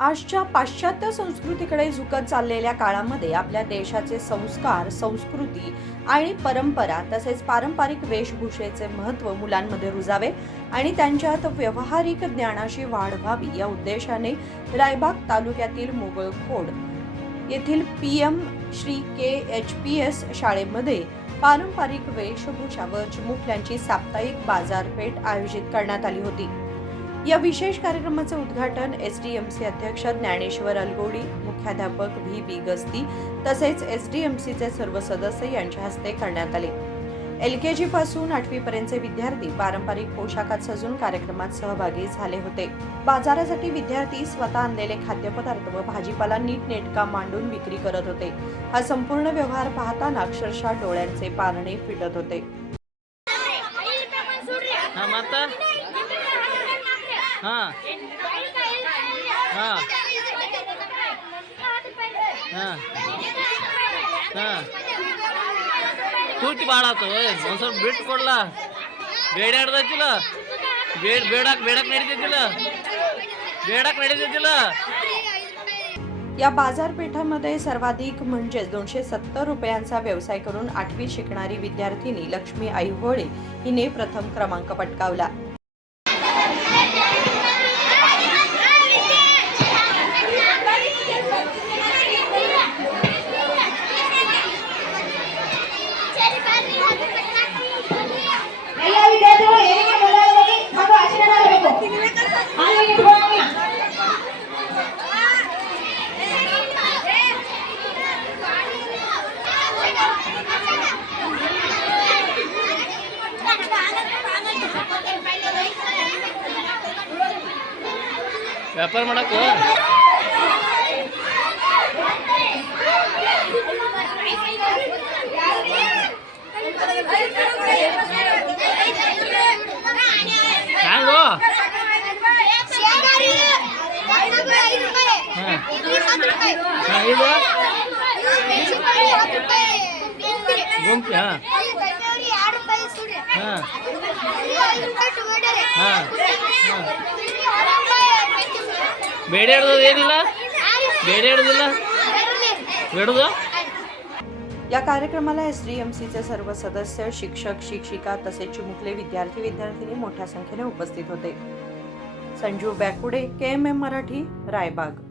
आजच्या पाश्चात्य संस्कृतीकडे झुकत चाललेल्या काळामध्ये आपल्या देशाचे संस्कार, संस्कृती आणि परंपरा तसेच पारंपरिक वेशभूषेचे महत्त्व मुलांमध्ये रुजावे आणि त्यांच्यात व्यावहारिक ज्ञानाची वाढ व्हावी या उद्देशाने रायबाग तालुक्यातील मोगळखोड येथील PM श्री KHPS शाळेमध्ये पारंपरिक वेशभूषा व चिमुकल्यांची साप्ताहिक बाजारपेठ आयोजित करण्यात आली होती। या विशेष कार्यक्रमाचे उद्घाटन SDMC अध्यक्ष ज्ञानेश्वर अलगोडी, मुख्याध्यापक VB गस्ती तसेच SDMCचे सर्व सदस्य यांच्या हस्ते करण्यात आले। LKG पासून 8वी पर्यंतचे विद्यार्थी पारंपरिक पोशाखात सजून कार्यक्रमात सहभागी झाले होते। बाजारासाठी विद्यार्थी स्वतः आणलेले खाद्यपदार्थ व भाजीपाला नीटनेटका मांडून विक्री करत होते। हा संपूर्ण व्यवहार पाहताना अक्षरशः डोळ्यांचे पारणे फिटत होते। हाँ हाँ हाँ हाँ ಕೂಟಿ ಬಾಳಾತು ಒಂದು ಸ್ವಲ್ಪ ಬಿಟ್ಟು ಕೊಡ್ಲ ಬೇಡ ಹಿಡ್ದೈತಿಲ್ಲ ಬೇಡಕ್ ನಡೀತೈತಿಲ್ಲ या बाजारपेठामध्ये सर्वाधिक म्हणजे 270 रुपयांचा व्यवसाय करून 8वी शिकणारी विद्यार्थिनी लक्ष्मी आईहोळे हिने प्रथम क्रमांक पटकावला। व्यापार ಮಾಡಕ ಹ್ಯಾಂಗೋ ಇದು ಗುಂಪಿ ಬೇಡ ಹಿಡ್ದು ಏನಿಲ್ಲ ಬೇಡ ಹಿಡ್ದಿಲ್ಲ ಬೇಡದು। या कार्यक्रमाला SDMCचे सर्व सदस्य, शिक्षक, शिक्षिका तसेच चिमुकले विद्यार्थी मोठ्या संख्येने उपस्थित होते। संजू बॅकुडे, KMM मराठी, रायबाग।